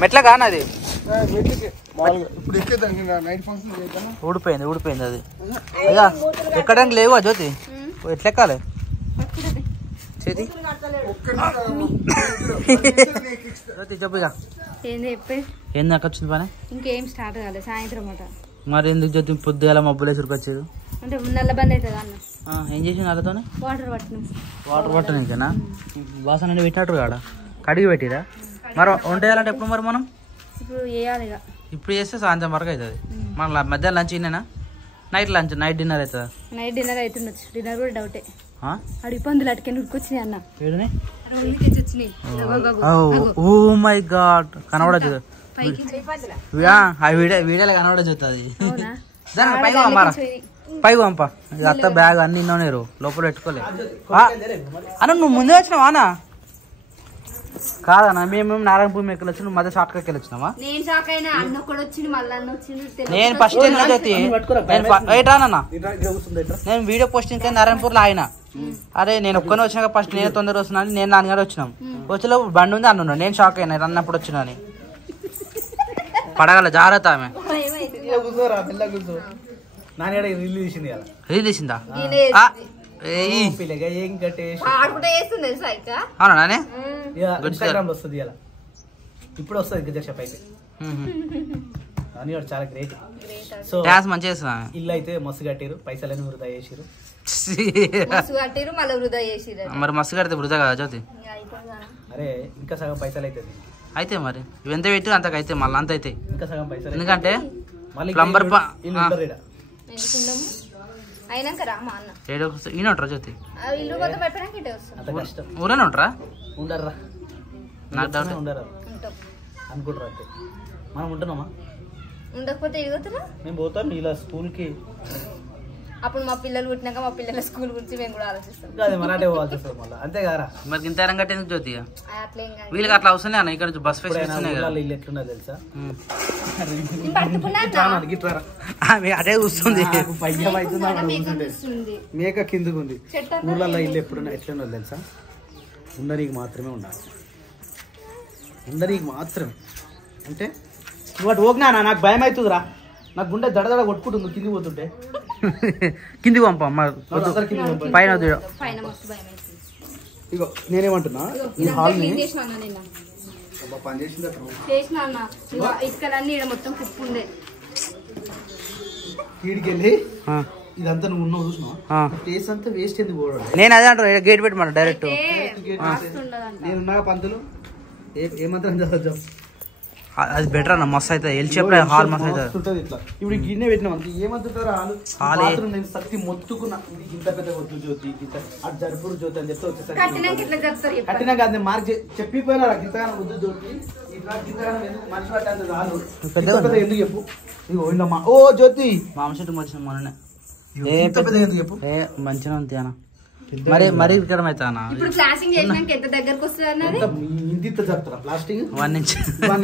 మెట్ల కానది ఊడిపోయింది అది అయ్యా ఎక్కడానికి లేవు జ్యోతి ఎట్లెక్కాలి చేతి జ్యోతి చెప్పుగా ఏంది నాకు వచ్చింది పని ఇంకేం స్టార్ట్ కాలేదు సాయంత్రం మరి ఎందుకు జ్యోతి పొద్దుగా మబ్బులేసి ఉరికొచ్చేది అంటే నల్ల బంద్ అవుతుంది అన్న ఏం చేసింది వాళ్ళతోనే వాటర్ పట్టను ఇంకేనా బాసన పెట్టినట్టు కాడ కడిగి పెట్టిరా మరి వంట చేయాలంటే ఎప్పుడు మరి మనం ఇప్పుడు చేస్తే సాయంత్రం వరకు అవుతుంది మన మధ్యాహ్నం లంచ్ ఇన్నేనా నైట్ డిన్నర్ అవుతుందా నైట్ డిన్నర్ అవుతుండొచ్చు డిన్నర్ కూడా డౌటే అడిగి పందులు అటుకని ఉడికొచ్చినాయి అన్న ఓ మై గాడ్ కనబడదు వీడియోలో కనబడచ్చుతుంది పై పంప అత్త బ్యాగ్ అన్ని ఇన్నోనేరు లోపల పెట్టుకోలే అన్న నువ్వు ముందే వచ్చినావా అన్న కాదన్నా మేము నారాయణపూర్ ఎక్కలు వచ్చి నువ్వు మధ్య షార్ట్ కట్ వచ్చినావా నేను ఫస్ట్ రానన్నా నేను వీడియో పోస్టింగ్ కానీ నారాయణపూర్ లో ఆయన అరే నేను ఒక్కనే వచ్చినాక ఫస్ట్ నేను తొందర వస్తున్నాను నేను నాన్నగారు వచ్చినాం వచ్చేలో బండి ఉంది అన్నాడు నేను షాక్ అయినా అన్నప్పుడు వచ్చినా అని పడగల జాగ్రత్త ఆమె రీల్ తీసిందా అవునా నానే ఇప్పుడు వస్తుంది చాలా గ్రేట్ సో డాన్స్ మంచిగా చేస్తున్నా ఇల్లు అయితే మస్తు కట్టారు పైసలని వృధా చేసిరు మరి మస్తు కడితే వృధా కదా జ్యోతి అరే ఇంకా సగం పైసలు అవుతుంది అయితే మరి ఎంత పెట్టి అంతకైతే మళ్ళీ అంత అయితే ఇంకా సగం పైసలు ఎందుకంటే ప్లంబర్ ఈయన ఉంటారా జ్యోతి ఊరేనా ఉంటారా ఉండర్రా నాకు డౌట్ ఉండరా అనుకుంటారా అంటే మనం ఉంటున్నామా ఉండకపోతే మేము పోతాం ఇలా స్కూల్ కి అప్పుడు మా పిల్లలు పుట్టినాక మా పిల్లల స్కూల్ గురించి మేము కూడా ఆలోచిస్తాం మరాఠే పోవాల్సి వస్తుంది మళ్ళీ అంతే కదా మరి ఇంత కట్టేందుకు జ్యోతి వీళ్ళకి అట్లా అవసరం అన్న ఇక్కడ బస్ ఫేస్ ఇల్లు ఎట్లున్నా తెలుసా అదే చూస్తుంది మేక కిందకు ఉంది ఊళ్ళల్లో ఇల్లు ఎప్పుడున్నా ఎట్లున్నా తెలుసా ఉండరికి మాత్రమే ఉండాలి ఉండరికి మాత్రమే అంటే నువ్వు అటు పోగినా నాకు భయం అవుతుందిరా నాకు గుండె దడదడ కొట్టుకుంటుంది కిందికి పోతుంటే కిందికి పంప పైన ఇగో నేనేమంటున్నా ఈ హాల్ ని కీడికెళ్ళి ఇదంతా నువ్వు ఉన్నావు చూసినా ప్లేస్ అంతా వేస్ట్ ఎందుకు పోవడం నేను అదే అంటాను గేట్ పెట్టమన్నా డైరెక్ట్ నేనున్నా పంతులు ఏమంతా చదువు అది బెటర్ అన్న మస్తు అవుతుంది ఎల్ షేప్ హాల్ మస్తు అవుతుంది ఇట్లా ఇప్పుడు గిన్నె పెట్టినా ఏమంటారు హాల్ నేను సత్తి మొత్తుకున్నా ఇది ఇంత పెద్ద వద్దు జ్యోతి ఇంత అటు జరుపురు జ్యోతి అని చెప్తే వచ్చేసరికి కట్టినా కాదు మార్క్ చెప్పిపోయినా గింతగానం వద్దు జ్యోతి ఇట్లా గింతగానం ఎందుకు మనిషి పట్టే చాలు ఎందుకు చెప్పు ఇది పోయిందమ్మా ఓ జ్యోతి మామచెట్టు వచ్చిన మొన్న ఎందుకు చెప్పు మంచిగా ఉంది అన్న మరి విక్రమ్ అవుతా ఇప్పుడు ప్లాస్టింగ్ చేసినాక ఎంత దగ్గరకు వస్తుంది అన్నది ఇంత చెప్తారా ప్లాస్టింగ్ 1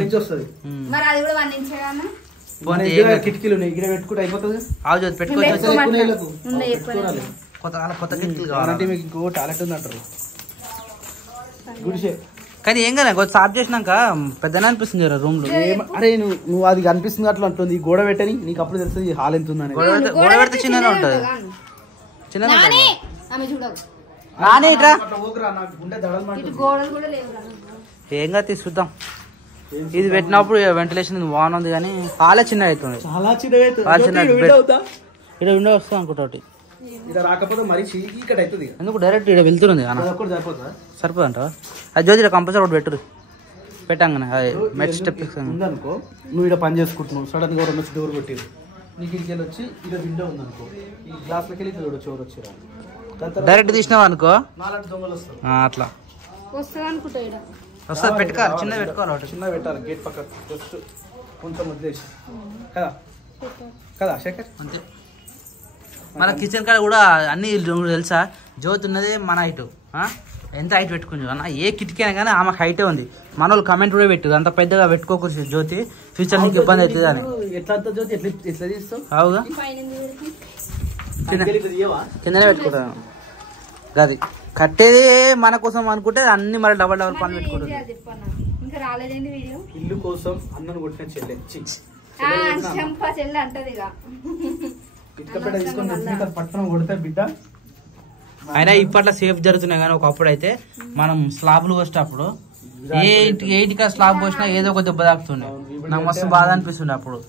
ఇంచ్ వస్తుంది మరి అది కూడా 1 ఇంచ్ కిటికీలు గిడ పెట్టుకుంటే అయిపోతుంది కొత్త కిటికీలు కావాలంటే మీకు ఇంకో టాలెంట్ ఉంది అంటారు గుడిసే కానీ ఏం కదా కొంచెం సాఫ్ చేసినాక పెద్దనే అనిపిస్తుంది రూమ్ లో అరే నువ్వు అది కనిపిస్తుంది అట్లా అంటుంది గోడ పెట్టని నీకు అప్పుడు తెలుస్తుంది హాల్ ఎంత ఉందని గోడ పెడితే చిన్నగా ఉంటది చిన్నగా ఏం కాదు తీసుకుందాం ఇది పెట్టినప్పుడు వెంటిలేషన్ బాగుంది కానీ హాలే చిన్నగా అవుతుంది ఇక్కడ విండో వస్తుంది అనుకుంటా రాకపోతే మరి ఇక్కడ అవుతుంది ఎందుకు డైరెక్ట్ ఇక్కడ వెళ్తుంది సరిపోదంట అది జ్యోతి కంపల్సరీ ఒకటి పెట్టరు పెట్టంగానే మెట్ స్టెప్ ఉందనుకో నువ్వు ఇక్కడ పని చేసుకుంటున్నావు సడన్ గా వచ్చి డోర్ కొట్టిరు నీకు ఇక్కడికి వచ్చి ఇక్కడ విండో ఉందనుకో ఈ గ్లాస్ లకి చూడొచ్చు ఎవరు వచ్చారు డైరెక్ట్ తీసినావు అనుకో 4 దొంగలు వస్తారు అట్లా వస్తుంది పెట్టుకోవాలి చిన్నది పెట్టుకోవాలి చిన్నది పెట్టాలి గేట్ పక్క జస్ట్ కొంచెం వదిలేసి కదా కదా శేఖర్ అంతే మన కిచెన్ కాడ కూడా అన్ని తెలుసా జ్యోతి ఉన్నదే మన హైట్ ఎంత హైట్ పెట్టుకుని అన్న ఏ కిటికీ అయినా కానీ ఆమె హైటే ఉంది మన వాళ్ళు కమెంట్ కూడా పెట్టు అంత పెద్దగా పెట్టుకోకూడదు జ్యోతి ఫ్యూచర్ నీకు ఇబ్బంది అవుతుంది అని అవుగా కిందనే పెట్టుకుంటాను గది కట్టేది మన కోసం అనుకుంటే అన్ని మరి డబల్ పని పెట్టుకుంటుంది. ఇంకా రాలేదేంటి వీడియో. ఇల్లు కోసం అన్నను కొట్టిన చెల్లె చెల్లె అంటది ఇక ఇటుకపేట తీసుకొని పట్టణం కొడితే బిడ్డ. అయినా ఇప్పట్లో సేఫ్ జరుగుతున్నాయి కానీ ఒకప్పుడు అయితే మనం స్లాబ్లు పోసేటప్పుడు ఏ ఇంటికి స్లాబ్ పోసినా ఏదో ఒక దెబ్బ తాకుతుండే. నాకు మస్తు బాధ అనిపిస్తుండే అప్పుడు.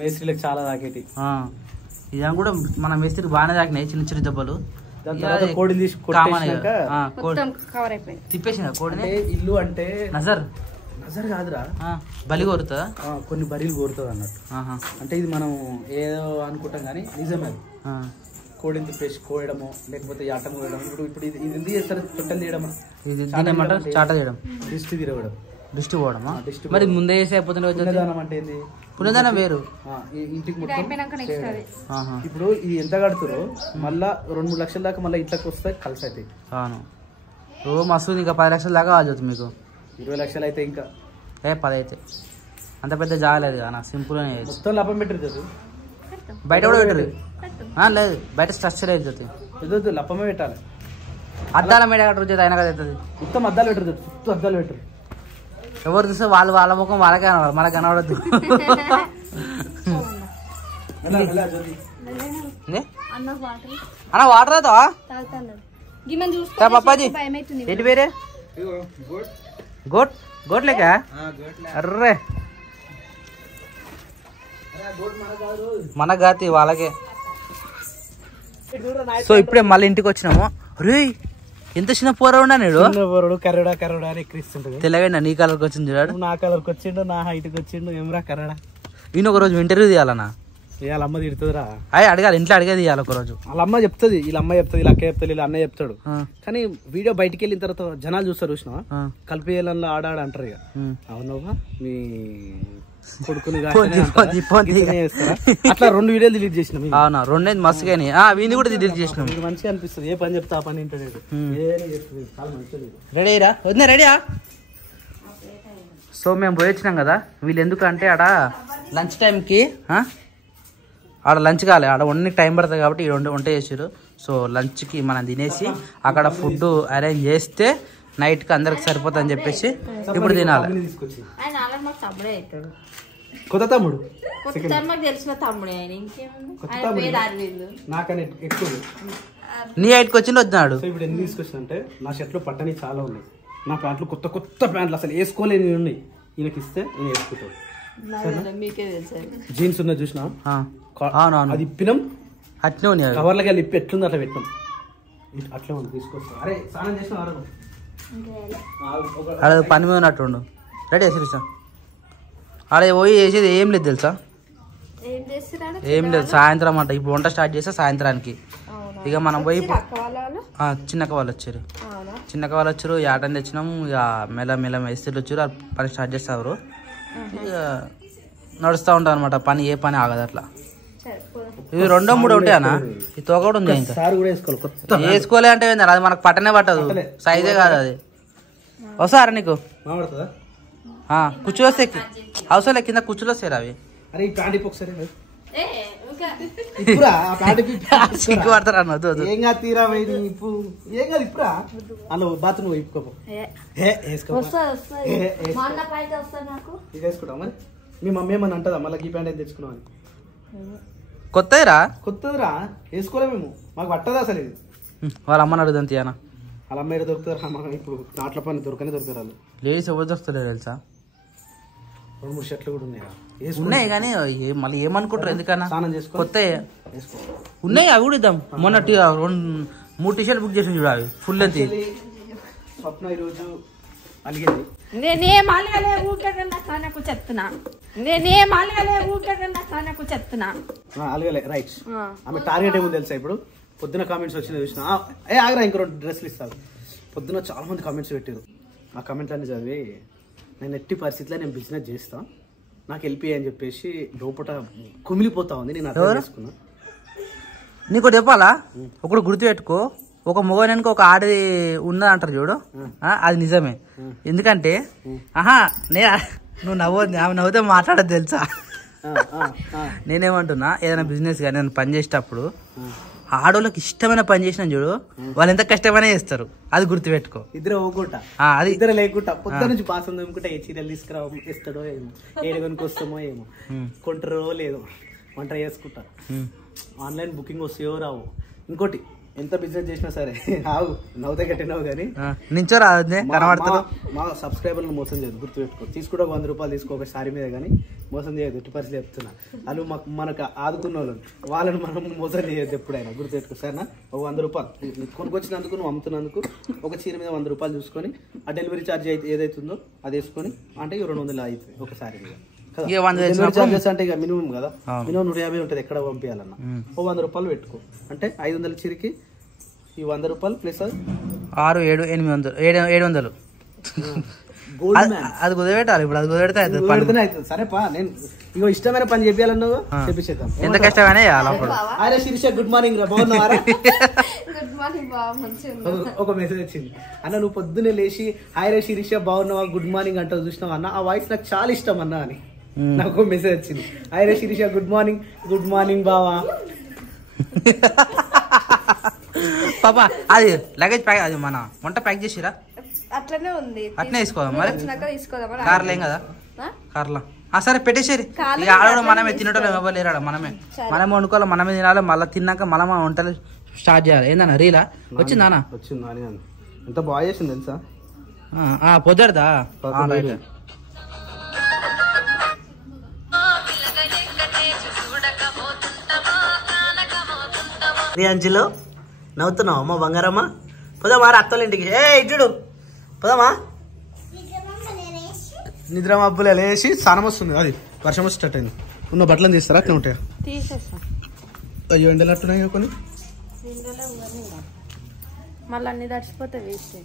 మేస్త్రీలకు చాలా తాకేటి. ఇదని కూడా మన మేస్త్రికి బాగానే తాకినాయి చిన్న చిన్న దెబ్బలు. కోడిని తీసి తిప్పేసిన కోడిని. ఇల్లు అంటే నజర్ కాదురా, బలి కోరుతుందా? కొన్ని బరీలు కోరుతుంది అన్నట్టు. అంటే ఇది మనం ఏదో అనుకుంటాం కానీ నిజమే. కోడిని తిప్పేసి కోయడము లేకపోతే ఆటం కోయడం. ఇప్పుడు ఇది ఎందుకు చేస్తారు? తొట్టెలు తీయడమా, చాట తీయడం, దిష్టి తిరగడం, దృష్టి పోవడమా? మరి ముందే చేసి అయిపోతుంది. అంటే ఏంది? పునదానం వేరు. ఇంటికి మొత్తం ఇప్పుడు ఇది ఎంత కడుతురో మళ్ళా 2-3 లక్షల దాకా మళ్ళీ ఇంట్లోకి వస్తే కలిసి అవుతాయి. అవును మస్తు. ఇంకా 10 లక్షల దాకా కావచ్చు మీకు. 20 లక్షలు అయితే ఇంకా 10 అయితే అంత పెద్ద జాగలేదు కదా, సింపుల్ గానే మొత్తం లాభం పెట్టరు. బయట కూడా పెట్టరు. లేదు బయట స్ట్రక్చర్ అవుతుంది. లప్పమే పెట్టాలి. అద్దాల మీద కట్టరు అయినా కదా అవుతుంది. మొత్తం అద్దాలు పెట్టరు, చుట్టూ అద్దాలు పెట్టరు. ఎవరు చూస్తే వాళ్ళ ముఖం వాళ్ళకే కనబడదు, మనకు కనబడద్దు. అన్న వాటర్ అవుతా పప్పాజీ ఏంటి వేరే గోట్ లేక అర్రే మన గాతి వాళ్ళకే. సో ఇప్పుడే మళ్ళీ ఇంటికి వచ్చినాము. రే ఎంత చిన్న పోరవుడా నేడు. కర్రడా కర్రడా అని ఎక్కిస్తుంటది. తెల్లగా నీ కలర్కి వచ్చింది చూడాడు. నా కలర్కి వచ్చిండు, నా హైట్కి వచ్చిండు. ఏమరా కర్రడా. ఈయన ఒక రోజు ఇంటర్వ్యూ తీయాలన్నా. వాళ్ళ అమ్మ తిడుతుందిరా. అడగాలి ఇంట్లో అడిగేది ఇవ్వాలి ఒక రోజు. వాళ్ళ అమ్మ చెప్తుంది, వీళ్ళ అమ్మ చెప్తుంది, వీళ్ళ అక్క చెప్తుంది, వీళ్ళ అన్న చెప్తాడు. కానీ వీడియో బయటికి వెళ్ళిన తర్వాత జనాలు చూస్తారు. చూసినా కలిపేయాలని ఆడాడ అంటారు. ఇక అవునవ్వా మీ కొడుకుని అట్లా 2 వీడియోలు డిలీట్ చేసినాం. అవునా 2 మస్తుగా వీడిని కూడా డిలీట్ చేసినాం. మంచిగా అనిపిస్తుంది. ఏ పని చెప్తా ఆ పని ఇంటాడు. రెడీరా వద్దా రెడీయా? సో మేము పోయొచ్చినాం కదా. వీళ్ళు ఎందుకంటే ఆడ లంచ్ టైంకి ఆడ లంచ్ కాలే, ఆడ వండడానికి టైం పడుతుంది కాబట్టి వంట చేసారు. సో లంచ్కి మనం తినేసి అక్కడ ఫుడ్ అరేంజ్ చేస్తే నైట్కి అందరికి సరిపోతుంది అని చెప్పేసి ఇప్పుడు తినాలి. కొత్త తమ్ముడు తెలిసిన తమ్ముడే. నీ హైట్కి వచ్చింది వచ్చినాడు. ఇప్పుడు ఎందుకు తీసుకొచ్చిందంటే నా షర్ట్లో పట్టని చాలా ఉన్నాయి. నా ప్యాంట్లు కొత్త ప్యాంట్లు అసలు వేసుకోలేని ఉన్నాయి. ఈయనకి ఇస్తే నేను వేసుకుంటాను. జీన్స్ ఉన్నది చూసినా అది ఇప్పినాం. అట్నే ఉన్నాయి కవర్లకి వెళ్ళి ఇప్పి ఎట్లుంది అట్లా పెట్టినాం. అట్లా ఉంది తీసుకొస్తాం. అరే స్నానం చేసిన ఆడ పని మీద ఉన్నట్టుండు. రెడీ వేసిస్తా. ఆడ పోయి వేసేది ఏం లేదు తెలుసా, ఏం లేదు. సాయంత్రం అంట. ఇప్పుడు వంట స్టార్ట్ చేస్తే సాయంత్రానికి. ఇక మనం పోయి చిన్నక్క వాళ్ళు వచ్చారు. చిన్నక్క వాళ్ళు వచ్చారు. యాటని తెచ్చినాము. ఇక మెల్ల వేస్తే వచ్చారు. పని స్టార్ట్ చేస్తారు. ఇక నడుస్తూ ఉంటాం అనమాట. పని ఏ పని ఆగదు అట్లా. ఇవి 2-3 ఒకటే అన్న. ఈ తోక కూడా ఉంది. ఇంకా వేసుకోలే అంటే అది మనకు పట్టనే పట్టదు. సైజే కాదు అది. వస్తారా నీకు కుర్చీలు వస్తాయి. అవసరం కింద కుర్చీలు వస్తాయి అవి. సిగ్గుపడతారు అన్న. మీ మమ్మీ ఏమన్నా అంటదా మళ్ళీ ఈ ప్యాంట్ అయితే తెచ్చుకున్నాం అని? కొత్తదిరా వేసుకోలే మేము. మాకు పట్టదు అసలు ఇది. వాళ్ళ అమ్మని అడుగుతుంది అన్న. వాళ్ళ అమ్మ ఏదో దొరుకుతారు. ఇప్పుడు నాట్ల పని దొరకరు వాళ్ళు. లేడీస్ ఎవరు దొరుకుతలేరు తెలుసా. 2-3 షర్ట్లు కూడా ఉన్నాయి కానీ మళ్ళీ ఏమనుకుంటారు ఎందుకన్నా. కొత్త ఉన్నాయి అవి కూడా ఇద్దాం. మొన్న 3 టీషర్ట్ బుక్ చేసి చూడాలి ఫుల్ లెంత్. స్వప్న ఈరోజు అలిగింది. అలగలే రైట్. ఆమె టార్గెట్ ఏమో తెలుసా? ఇప్పుడు పొద్దున కామెంట్స్ వచ్చిన చూసిన ఆగరా ఇంకో 2 డ్రెస్లు ఇస్తాను. పొద్దున చాలా మంది కామెంట్స్ పెట్టారు. ఆ కామెంట్లన్నీ చదివి నేను ఎట్టి పరిస్థితిలో నేను బిజినెస్ చేస్తా, నాకు వెళ్ళిపోయి అని చెప్పేసి లోపల కుమిలిపోతా ఉంది. నేను అర్థం చేసుకున్నా. నీకు చెప్పాలా? ఒకటి గుర్తుపెట్టుకో, ఒక మొగనికి ఒక ఆడి ఉన్నది అంటారు చూడు, అది నిజమే. ఎందుకంటే నువ్వు నవ్వద్దు, ఆమె నవ్వుతే మాట్లాడదు తెలుసా. నేనేమంటున్నా, ఏదైనా బిజినెస్ కానీ నేను పని చేసేటప్పుడు ఆడోళ్ళకి ఇష్టమైన పని చేసిన చూడు వాళ్ళు ఎంత కష్టమైనా చేస్తారు, అది గుర్తుపెట్టుకో. ఇద్దరు పోకుండా అది ఇద్దరు లేకుండా పొద్దు నుంచి బాసం తోముకుంటే ఏ చీరలు తీసుకురా ఇస్తాడో ఏమో, ఏడుగునికి వస్తామో ఏమో, కొంటారో లేదో, వంట చేసుకుంటారు. ఆన్లైన్ బుకింగ్ వస్తాయో రావు. ఇంకోటి ఎంత బిజినెస్ చేసినా సరే ఆవు నవ్వుతే కట్టినావు కానీ నించోరా మా సబ్స్క్రైబర్లు మోసం చేయదు, గుర్తుపెట్టుకో. తీసుకుంటే 100 రూపాయలు తీసుకో ఒక సారీ మీద, కానీ మోసం చేయదు. ఎట్టి పరిస్థితి చెప్తున్నా. వాళ్ళు మనకు ఆదుకున్న వాళ్ళని మనం మోసం చేయొద్దు ఎప్పుడైనా, గుర్తుపెట్టుకో. సరేనా? ఒక 100 రూపాయలు కొనుకొచ్చినందుకు, నువ్వు అమ్ముతున్నందుకు ఒక చీర మీద 100 రూపాయలు చూసుకొని ఆ డెలివరీ ఛార్జ్ ఏదైతుందో అది వేసుకొని, అంటే 200 అవుతుంది ఒక సారీ మీద. చార్జెస్ అంటే ఇక మినిమం కదా, మినిమం 150 ఉంటుంది ఎక్కడ పంపించాలన్నా. ఓ 100 రూపాయలు పెట్టుకో, అంటే 500 చీరకి ఈ 100 రూపాయలు ప్లస్ 6, 7, 800, 700 అది కుదిపెట్టాలి. ఇప్పుడు అది కుదిపెడితే అవుతుంది. సరేపా, నేను ఇగో ఇష్టమైన పని చెప్పాలన్నావు, చెప్పిచేద్దాం. ఎంత కష్టమైనా అరే శిరీష, గుడ్ మార్నింగ్ రా, బాగున్నావారా? ఒక మెసేజ్ వచ్చింది అన్న, నువ్వు పొద్దున్నే లేచి హాయ్ రే శిరీష బాగున్నావా, గుడ్ మార్నింగ్ అంటావు చూసినావు అన్న, ఆ వాయిస్ నాకు చాలా ఇష్టం అన్న అని నాకు మెసేజ్ వచ్చింది. హాయ్ రే శిరీష, గుడ్ మార్నింగ్ బావా. పాపా అది లగేజ్ ప్యాక్, అది మన వంట ప్యాక్ చేసిరా? అట్లనే ఉంది, అట్నే తీసుకోదాం మరి. తీసుకోదాం కార్లో ఏం కదా, కార్లో సరే పెట్టేసేరి. ఇక ఆడడం మనమే, తినటం ఎవరు లేరాడ, మనమే వండుకోవాలి, మనమే తినాలి. మళ్ళీ తిన్నాక మళ్ళీ మనం వంటలు స్టార్ట్ చేయాలి. ఏందన్నా రీలా వచ్చిందా? వచ్చింది. ఎంత బాగా చేసింది తెలుసా? పొద్దుడదా ప్రియాంజలో నవ్వుతున్నావు అమ్మ బంగారమ్మ. పోదామా అత్తల ఇంటికి? ఏ ఇటుడు పోదామా? నిద్ర మబ్బులే లేచి స్నానం వస్తుంది, అది వర్షం వచ్చేటట్టు అయింది. ఉన్న బట్టలను తీస్తారా? అట్లా ఉంటాయా? అయ్యో ఎండలు అట్టున్నాయి కొన్ని, మళ్ళీ అన్ని తడిచిపోతాయి వేస్ట్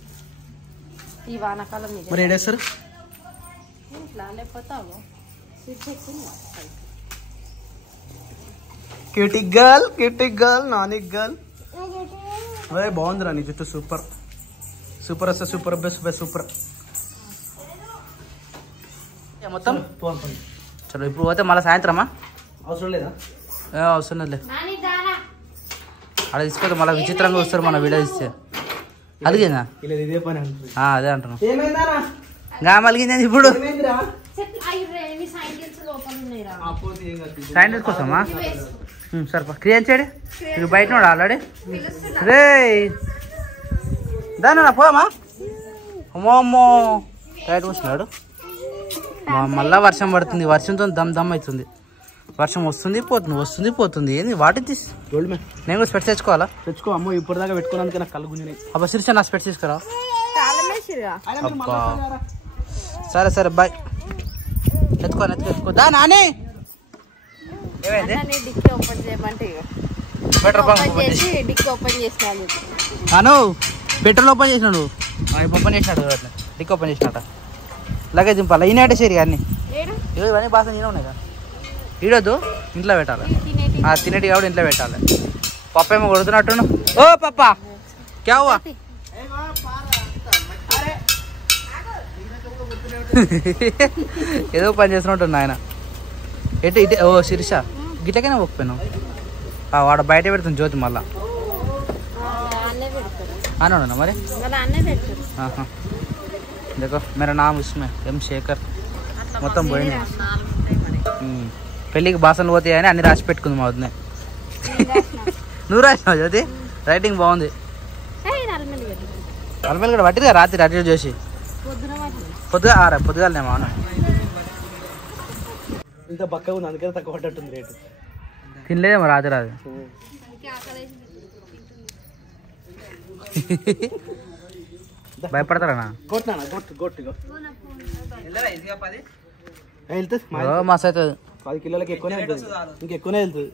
ఈ వానాకాలం. మరి ఏడేస్తారు? క్యూటిక్ గర్ల్ నానిక్ గర్ల్. అదే బాగుందిరా నీ జుట్టు, సూపర్ వస్తే సూపర్ సూపర్. మొత్తం చలో ఇప్పుడు పోతే మళ్ళీ సాయంత్రమా? అవసరం లేదా? అవసరం లేదులే, అలా తీసుకోతే మళ్ళీ విచిత్రంగా వస్తారు మన వీడియో ఇస్తే. అదిగేనా? ఇదే పని అదే అంటున్నా. గా మలిగింది ఇప్పుడు. సైంటిస్ట్ కోసమా? సరే క్రియించాడు ఇక బయట నోడు ఆల్రెడీ. రే దాని పోమా? అమ్మో బయట వస్తున్నాడు. మళ్ళా వర్షం పడుతుంది, వర్షంతో దమ్ అవుతుంది. వర్షం వస్తుంది పోతుంది. ఏంది వాటి గోల్డ్ మ్యాన్? నేను కూడా స్పెట్స్ తెచ్చుకో అమ్మో, ఇప్పటిదాకా పెట్టుకోవడానికి నాకు కళ్ళు గుంజినాయి. అబ్బా శిరీష, నా స్పెట్స్ తీసుకురా. సరే బాయ్. ఎత్తుకో దా నాని. డిక్కీ ఓపెన్ చేయమంటే డిక్కీ ఓపెన్ చేసినాను. పెట్రోల్ ఓపెన్ చేసినాడు, ఓపెన్ చేసినాడు, డిక్కీ ఓపెన్ చేసినట్ట. లగేజ్ దింపాలి. ఈనాటే సరి అన్ని ఇవన్నీ బాగా నేను ఉన్నాయి కదా. ఈడొద్దు, ఇంట్లో పెట్టాలి. తినేటి కాబట్టి ఇంట్లో పెట్టాలి. పప్ప ఏమో కొడుతున్నట్టు. ఓ పప్ప క్యా హువా? ఏదో పని చేస్తున్నట్టు ఆయన. ఇటు ఓ శిరీష గిట్టకైనా ఒప్పాను. వాడు బయట పెడుతుంది జ్యోతి మళ్ళా అన్నాడు మరి. देखो मेरा नाम इसमें एम शेखर మొత్తం పోయింది. పెళ్ళికి బాసనలు పోతాయని అన్ని రాసి పెట్టుకుంది మా వదిన. నువ్వు రాసినావు జ్యోతి? రైటింగ్ బాగుంది. అలమేలు కూడా పట్టిదా రాత్రి అటు చేసి పొద్దుగాలనేమో. అవును ఇంత పక్క ఉంది, అందుకే తక్కువ పడ్డట్టుంది రేటు. తినలేదేమో రాత్రి రాదు. భయపడతారా? మస్తు అవుతుంది. 10 కిలోలకి ఎక్కువనే వెళ్తుంది, ఇంకెక్కువనే వెళ్తుంది.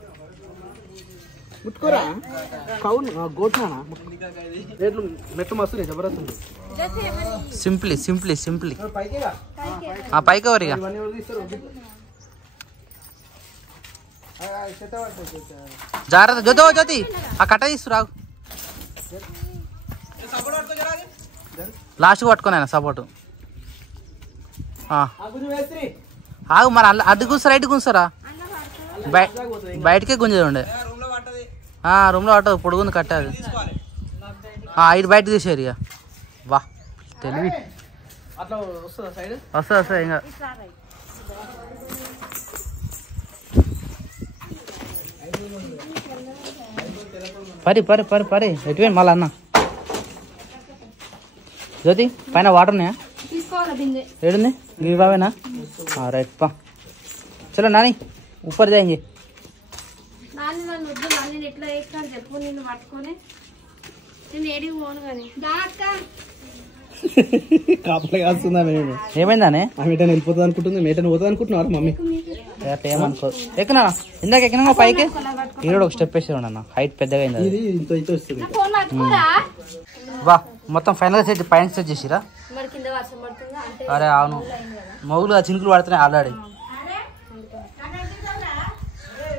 ముట్టుకోరా కౌన్ గోట్నా రేట్లు మెట్లు మస్తున్నాయి, జబర్దస్త్ ఉంది. సింప్లీ పైకి ఎవరిగా జాగ్రత్త. జ్యోతి ఆ కట్ట తీసుకురావు, లాస్ట్ పట్టుకొని ఆయన సపోర్టు. ఆగు మరి అడ్డు కూర్చారా ఇటు కూర్చారా? బయటకే గుంజేది ఉండే. రూమ్లో పట్టదు, పొడుగుంది కట్టేది. ఇది బయట తీసేరు ఇక. వా తెలివి అట్లా వస్తుందా సైడ్? వస్తుంది ఇంకా. పరి ఎటువే మళ్ళా అన్న. జ్యోతి పైన వాటర్ ఉన్నాయా? ఏడుంది గివి బావేనా? రైట్ పా. చలో నాని ऊपर जाएंगे. కాపలా కాస్తుందా మేము? ఏమైందానే? మేటని వెళ్ళిపోతుంది అనుకుంటుంది. మేటని పోతుంది అనుకుంటున్నారు మమ్మీ. ఏమనుకో. ఎక్కనా ఇందాక ఎక్కినా పైకి ఈరోడు ఒక స్టెప్ వేసి అన్న. హైట్ పెద్దగా అయింది. ఇది ఇంత ఇంత వస్తుంది. వా మొత్తం ఫైనల్ సెట్ పైన సెట్ చేసిరా? అరే అవును, మొగులు ఆ చినుకులు పడుతున్నాయి ఆల్రెడీ.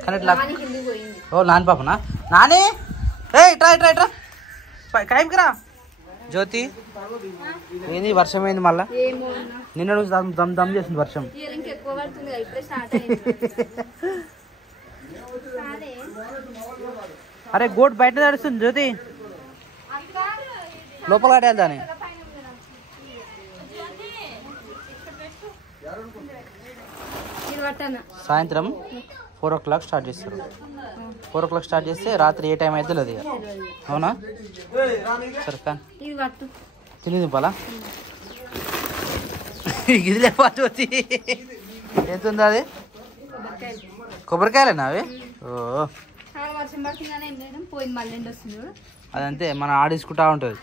కానీ ఇట్లా ఓ నాని పాపనా? నాని ఇట్రా ఇట్రా ఇట్రా టైంకి రా. జ్యోతి ఏంది వర్షం ఏంది మళ్ళా? నిన్న నుంచి దమ్ దమ్ చేసింది వర్షం. అరే గోట్ బయట తడుస్తుంది జ్యోతి, లోపల కట్టేయాలి దాన్ని. సాయంత్రం 4 o'clock స్టార్ట్ చేస్తారు. 4 o'clock స్టార్ట్ చేస్తే రాత్రి ఏ టైం అయితే లేదు. అవునా? సరే కానీ తిని పాలా ఇది లేపాటు వచ్చి ఎంత ఉంది అది? కొబ్బరికాయలేనా అవి? అదంతే మనం ఆడేసుకుంటా ఉంటుంది.